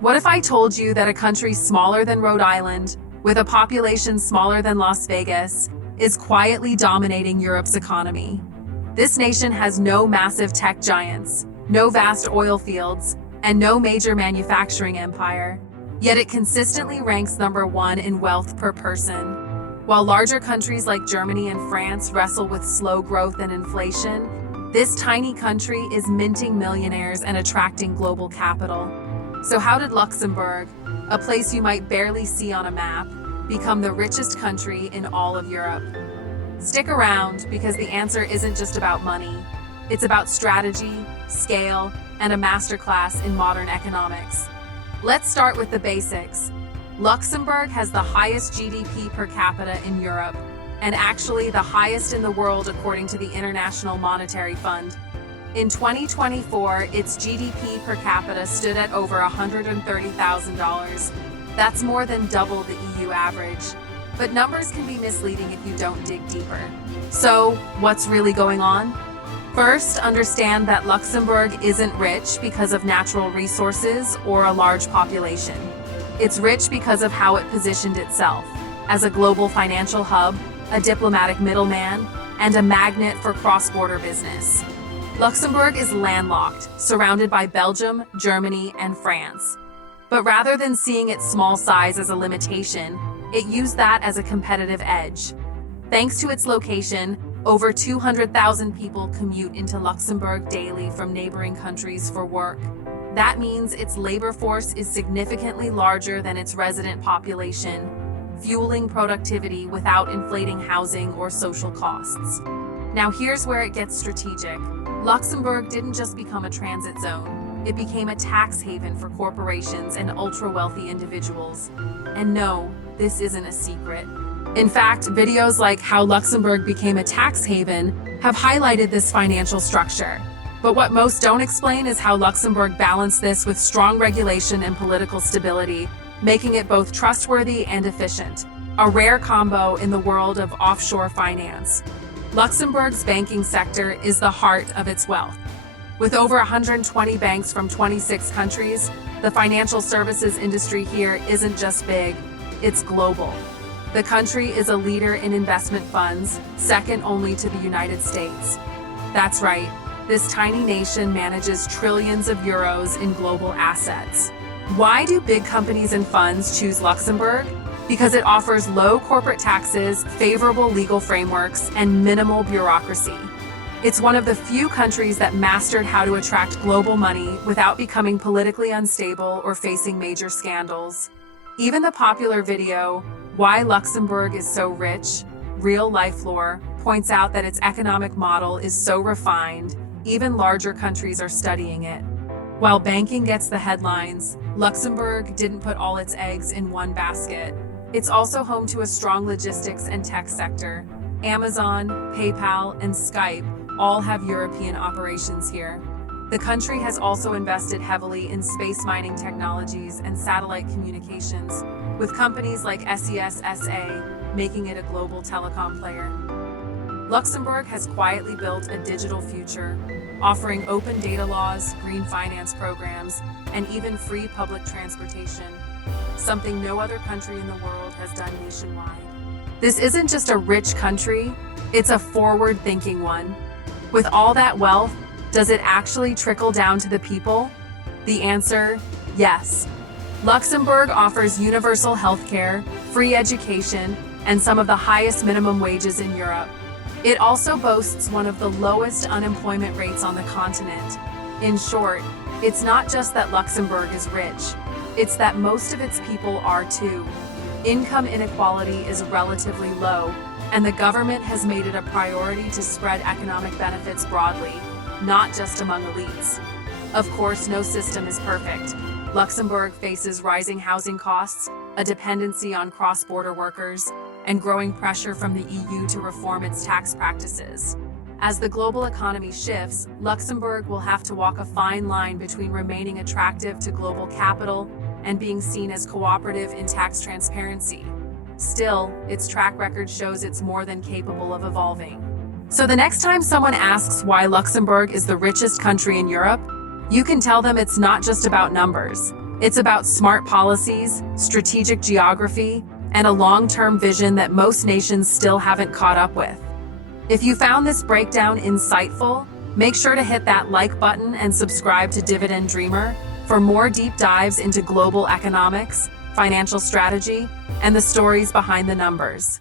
What if I told you that a country smaller than Rhode Island, with a population smaller than Las Vegas, is quietly dominating Europe's economy? This nation has no massive tech giants, no vast oil fields, and no major manufacturing empire, yet it consistently ranks number one in wealth per person. While larger countries like Germany and France wrestle with slow growth and inflation, this tiny country is minting millionaires and attracting global capital. So how did Luxembourg, a place you might barely see on a map, become the richest country in all of Europe? Stick around, because the answer isn't just about money. It's about strategy, scale, and a masterclass in modern economics. Let's start with the basics. Luxembourg has the highest GDP per capita in Europe, and actually the highest in the world according to the International Monetary Fund. In 2024, its GDP per capita stood at over $130,000. That's more than double the EU average. But numbers can be misleading if you don't dig deeper. So, what's really going on? First, understand that Luxembourg isn't rich because of natural resources or a large population. It's rich because of how it positioned itself as a global financial hub, a diplomatic middleman, and a magnet for cross-border business. Luxembourg is landlocked, surrounded by Belgium, Germany, and France. But rather than seeing its small size as a limitation, it used that as a competitive edge. Thanks to its location, over 200,000 people commute into Luxembourg daily from neighboring countries for work. That means its labor force is significantly larger than its resident population, fueling productivity without inflating housing or social costs. Now here's where it gets strategic. Luxembourg didn't just become a transit zone. It became a tax haven for corporations and ultra-wealthy individuals. And no, this isn't a secret. In fact, videos like how Luxembourg became a tax haven have highlighted this financial structure. But what most don't explain is how Luxembourg balanced this with strong regulation and political stability, making it both trustworthy and efficient, a rare combo in the world of offshore finance. Luxembourg's banking sector is the heart of its wealth. With over 120 banks from 26 countries, the financial services industry here isn't just big, it's global. The country is a leader in investment funds, second only to the United States. That's right, this tiny nation manages trillions of euros in global assets. Why do big companies and funds choose Luxembourg? Because it offers low corporate taxes, favorable legal frameworks, and minimal bureaucracy. It's one of the few countries that mastered how to attract global money without becoming politically unstable or facing major scandals. Even the popular video, "Why Luxembourg is So Rich," Real Life Lore, points out that its economic model is so refined, even larger countries are studying it. While banking gets the headlines, Luxembourg didn't put all its eggs in one basket. It's also home to a strong logistics and tech sector. Amazon, PayPal, and Skype all have European operations here. The country has also invested heavily in space mining technologies and satellite communications, with companies like SES SA making it a global telecom player. Luxembourg has quietly built a digital future, offering open data laws, green finance programs, and even free public transportation, something no other country in the world has done nationwide. This isn't just a rich country, it's a forward-thinking one. With all that wealth, does it actually trickle down to the people? The answer, yes. Luxembourg offers universal healthcare, free education, and some of the highest minimum wages in Europe. It also boasts one of the lowest unemployment rates on the continent. In short, it's not just that Luxembourg is rich, it's that most of its people are too. Income inequality is relatively low, and the government has made it a priority to spread economic benefits broadly, not just among elites. Of course, no system is perfect. Luxembourg faces rising housing costs, a dependency on cross-border workers, and growing pressure from the EU to reform its tax practices. As the global economy shifts, Luxembourg will have to walk a fine line between remaining attractive to global capital and being seen as cooperative in tax transparency. Still, its track record shows it's more than capable of evolving. So the next time someone asks why Luxembourg is the richest country in Europe, you can tell them it's not just about numbers. It's about smart policies, strategic geography, and a long-term vision that most nations still haven't caught up with. If you found this breakdown insightful, make sure to hit that like button and subscribe to Dividend Dreamer for more deep dives into global economics, financial strategy, and the stories behind the numbers.